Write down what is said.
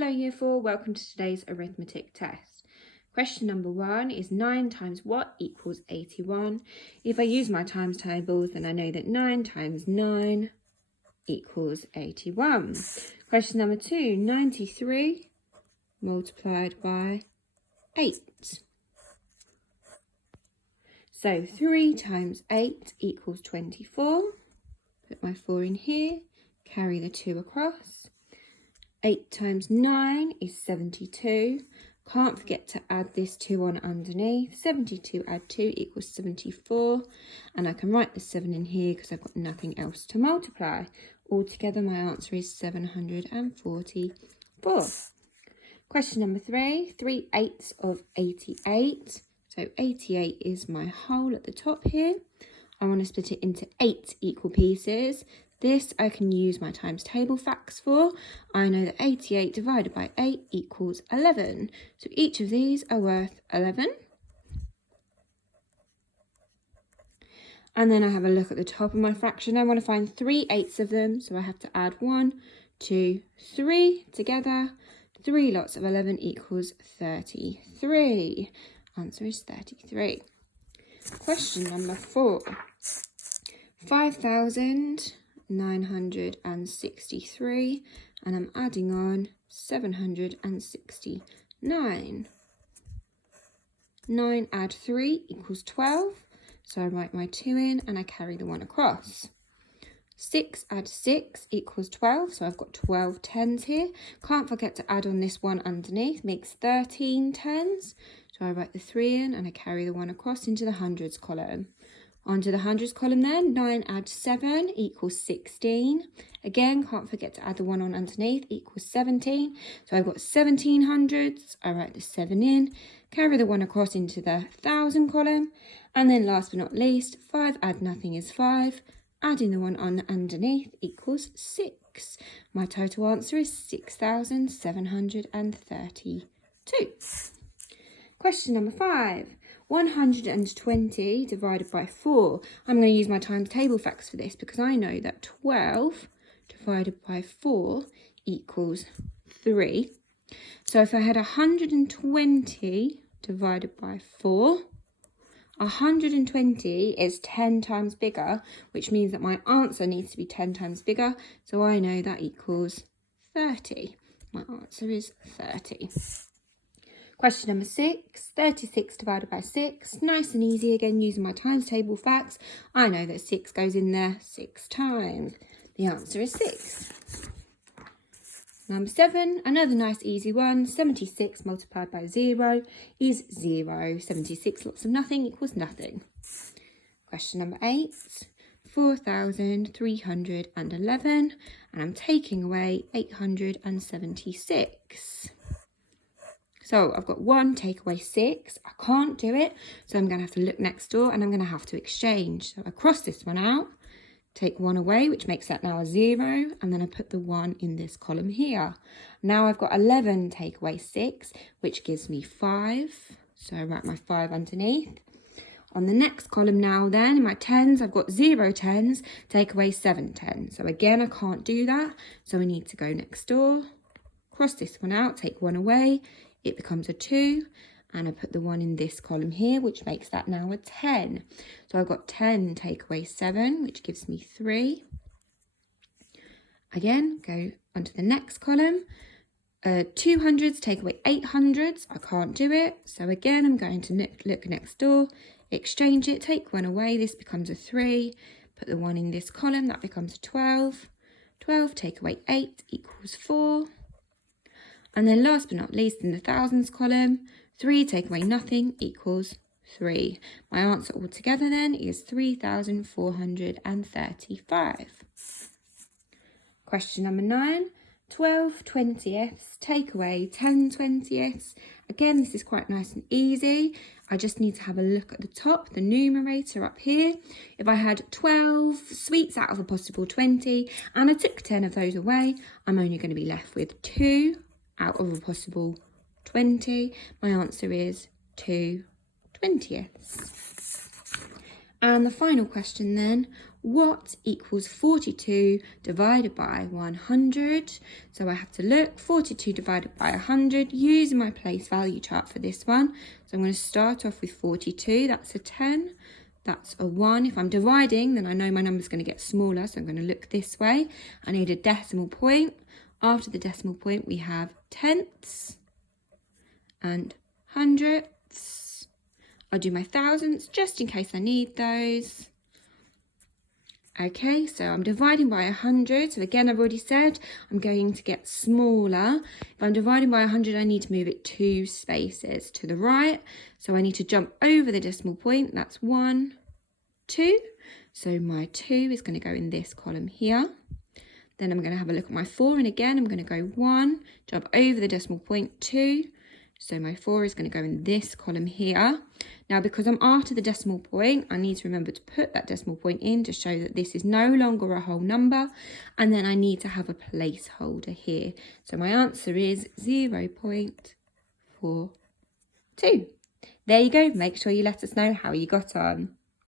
Hello Year 4, welcome to today's arithmetic test. Question number 1 is 9 times what equals 81? If I use my times tables, then I know that 9 times 9 equals 81. Question number 2, 93 multiplied by 8. So 3 times 8 equals 24. Put my 4 in here, carry the 2 across. 8 times 9 is 72. Can't forget to add this 2 on underneath. 72 add 2 equals 74. And I can write the 7 in here because I've got nothing else to multiply. Altogether, my answer is 744. Question number 3, 3/8 of 88. So 88 is my whole at the top here. I want to split it into 8 equal pieces. This I can use my times table facts for. I know that 88 divided by 8 equals 11. So each of these are worth 11. And then I have a look at the top of my fraction. I want to find 3/8 of them. So I have to add 1, 2, 3 together. 3 lots of 11 equals 33. Answer is 33. Question number 4. 5,963, and I'm adding on 769. 9 add 3 equals 12, so I write my 2 in and I carry the 1 across. 6 add 6 equals 12, so I've got 12 tens here. Can't forget to add on this 1 underneath, makes 13 tens. So I write the 3 in and I carry the 1 across into the hundreds column. Onto the hundreds column then, 9 add 7 equals 16. Again, can't forget to add the 1 on underneath, equals 17. So I've got 17 hundreds, I write the 7 in, carry the 1 across into the thousand column. And then last but not least, 5 add nothing is 5. Adding the 1 on underneath equals 6. My total answer is 6,732. Question number 5. 120 divided by 4. I'm going to use my times table facts for this because I know that 12 divided by 4 equals 3. So if I had 120 divided by 4, 120 is 10 times bigger, which means that my answer needs to be 10 times bigger. So I know that equals 30. My answer is 30. Question number 6, 36 divided by 6. Nice and easy again using my times table facts. I know that 6 goes in there 6 times. The answer is 6. Number 7, another nice easy one. 76 multiplied by 0 is 0. 76 lots of nothing equals nothing. Question number 8, 4,311. And I'm taking away 876. So I've got 1, take away 6. I can't do it, so I'm going to have to look next door and I'm going to have to exchange. So I cross this one out, take 1 away, which makes that now a 0, and then I put the 1 in this column here. Now I've got 11, take away 6, which gives me 5. So I write my 5 underneath. On the next column now then, in my tens, I've got 0 tens, take away 7 tens. So again, I can't do that, so I need to go next door, cross this one out, take 1 away. It becomes a 2, and I put the 1 in this column here, which makes that now a 10. So I've got 10 take away 7, which gives me 3. Again, go onto the next column. 200s take away 800s. I can't do it. So again, I'm going to look next door, exchange it, take 1 away. This becomes a 3. Put the 1 in this column. That becomes a 12. 12 take away 8 equals 4. And then last but not least, in the thousands column, 3 take away nothing equals 3. My answer altogether then is 3,435. Question number 9, 12 20ths take away 10 20ths. Again, this is quite nice and easy. I just need to have a look at the top, the numerator up here. If I had 12 sweets out of a possible 20 and I took 10 of those away, I'm only going to be left with 2 out of a possible 20. My answer is 2 20ths. And the final question then, what equals 42 divided by 100? So I have to look, 42 divided by 100, using my place value chart for this one. So I'm going to start off with 42, that's a 10, that's a 1. If I'm dividing, then I know my number's going to get smaller, so I'm going to look this way. I need a decimal point. After the decimal point, we have tenths and hundredths. I'll do my thousandths just in case I need those. Okay, so I'm dividing by 100. So again, I've already said I'm going to get smaller. If I'm dividing by 100, I need to move it 2 spaces to the right. So I need to jump over the decimal point. That's 1, 2. So my 2 is going to go in this column here. Then I'm going to have a look at my 4. And again, I'm going to go 1, jump over the decimal point, 2. So my 4 is going to go in this column here. Now, because I'm after the decimal point, I need to remember to put that decimal point in to show that this is no longer a whole number. And then I need to have a placeholder here. So my answer is 0.42. There you go. Make sure you let us know how you got on.